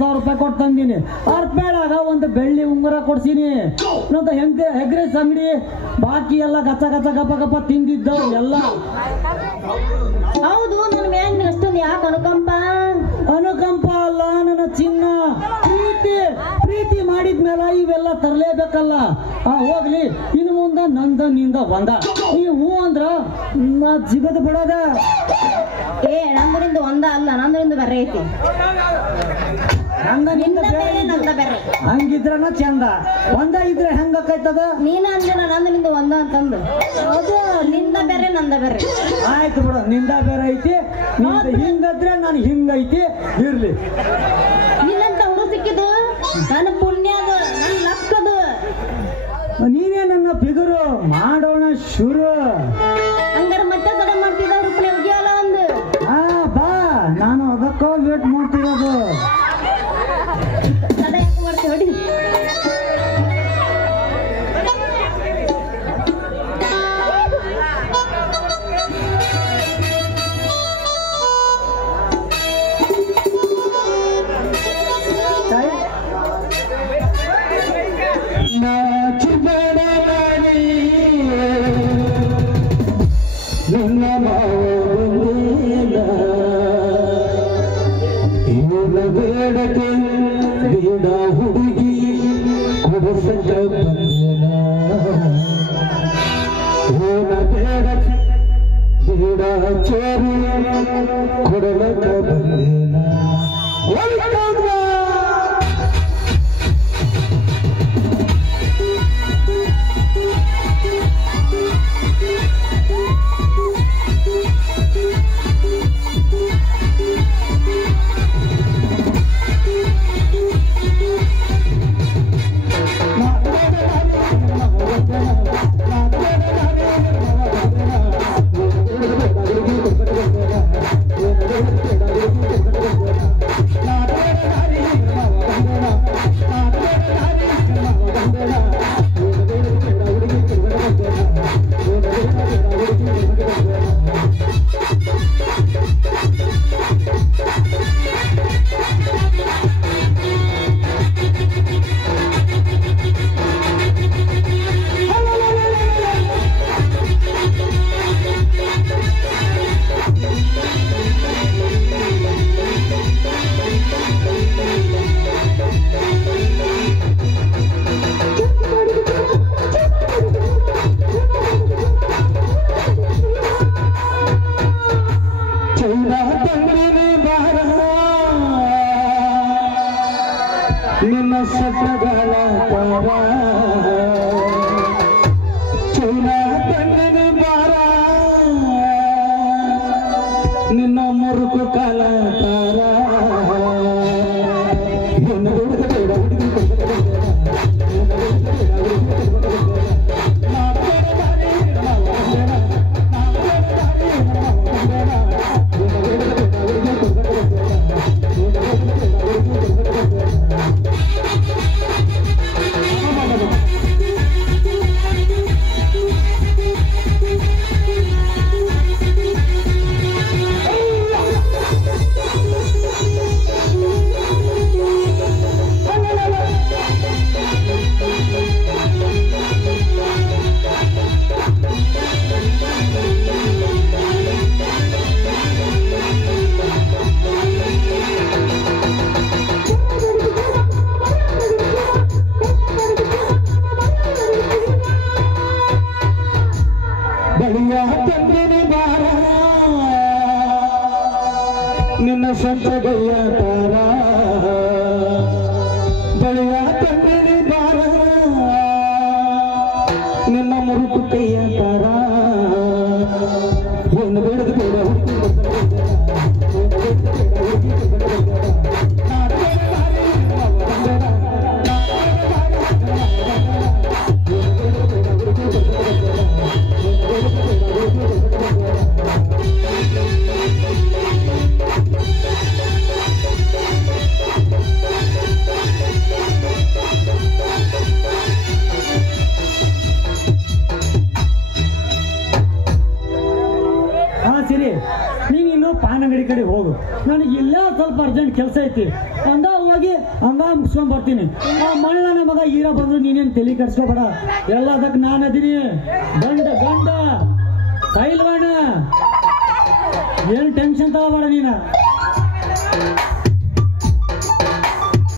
2,000 ರೂಪಾಯಿ ಕೊಟ್ಟು ತಂದೀನಿ. ಅರ್ಪೇಳಾಗ ಒಂದು ಬೆಳ್ಳಿ ಉಂಗುರ ಕೊಡ್ಸೀನಿ. ನಂತ ಹೆಗ್ರೇಸ್ ಅಂಗಡಿ ಬಾಕಿ ಎಲ್ಲ ಗಚ್ಚ ಗಚ್ಚ ಗಪ್ಪ ಗಪ್ಪ ತಿಂದಿದ್ದವು ಎಲ್ಲ. ಹೌದು, ನನ್ನ ಮ್ಯಾಗ ಅಷ್ಟೊಂದು ಯಾಕೆ ಅನುಕಂಪ? ಅನುಕಂಪ ಅಲ್ಲ, ನನ್ನ ಚಿನ್ನ. ಪ್ರೀತಿ ಮಾಡಿದ್ಮೇಲೆ ಇವೆಲ್ಲ ತರಲೇಬೇಕಲ್ಲ. ಹೋಗ್ಲಿ, ಇನ್ನು ಮುಂದೆ ನಂದ ನಿಂದ ಬಂದ. ನೀವು ಹೂ ಅಂದ್ರ ನಾ ಸಿಗದು ಬಿಡೋದ. ನಂದರಿಂದ ಒಂದ ಅಲ್ಲ, ನಂದರಿಂದ ಬೇರೆ ಐತಿ. ಹಂಗಿದ್ರನ ಚಂದ. ಒಂದ ಇದ್ರೆ ಹೆಂಗಾಕೈತದ? ನೀನ ಅಂದಿಲ್ಲ ನಂದರಿಂದ ಒಂದ ಅಂತಂದು. ಅದು ನಿಂದ ಬೇರೆ ನಂದ ಬೇರೆ. ಆಯ್ತು ಬಿಡು, ನಿಂದ ಬೇರೆ ಐತಿ. ಹಿಂಗದ್ರೆ ನಾನು ಹಿಂಗೈತಿ. ಇರ್ಲಿ, ನಿನ್ನಂತ ಹುಡುಗ ಸಿಕ್ಕಿದ್ದು ನನ್ನ ಪುಣ್ಯದ, ನನ್ನ ಲಕ್ಕದು. ನೀನೇ ನನ್ನ ಬಿಗುರು. ಮಾಡೋಣ ಶುರು. ಹಂಗಾರ ಮತ್ತೆ ಕಡೆ ಮಾಡ್ತಿದ್ದ ರೂಪಾಯಿ ಹೋಗ್ಯಾವಲ್ಲ ಒಂದು. ಬಾ, ನಾನು ಅದಕ್ಕೋ ವೇಟ್ ಮಾಡ್ತಿರೋದು. ಕಡೆ ಯಾಕೆ ಮಾಡ್ತೀವಿ ಹೊಡಿ. ಹುಡುಗಿ ಕೊಡಸಕ ಬಂದೇನ, ಬೇಡ ಚೋರಿ ಕೊಡಲಕ ಬಂದೇನ. ನಿನ್ನ ಸಟ್ಟಗಳ ಪಾರ ಚೈನಾ ತಣ್ಣನ ಬಾರ, ನಿನ್ನ ಮುರುಕು ಕಾಲ ತಾರ. ನಿನ್ನ ಸ್ವಂತ ಗಯ್ಯ ತಾರ ಬಳಿಯ ತಂದಿನಿ ಬಾರ, ನಿನ್ನ ಮುರುಕು ಕೈಯ ತಾರ. ಏನು ಬೇಡದು ಬೇಡ ನೀನಿನ್ನು ಪಾನ್ ಅಂಗಡಿ ಕಡೆ ಹೋಗು. ನನಗೆ ಇಲ್ಲ ಸ್ವಲ್ಪ ಅರ್ಜೆಂಟ್ ಕೆಲಸ ಐತಿ. ಅಂದ ಹೋಗಿ ಹಂಗ ಮುಗಿಸ್ಕೊಂಡ್ ಬರ್ತೀನಿ. ಆ ಮಳ್ಳನ ಮಗ ಈರ ಬಂದ್ರು ನೀನೇನ್ ತಲೆ ಕೆಡ್ಸ್ಕೊಬೇಡ, ಎಲ್ಲ ಅದಕ್ಕೆ ನಾನು ಅದೀನಿ. ಗಂಡ ಗಂಡ ಸೈಲ್ವಣ್ಣ, ಏನು ಟೆನ್ಷನ್ ತಗೋಬೇಡ ನೀನ.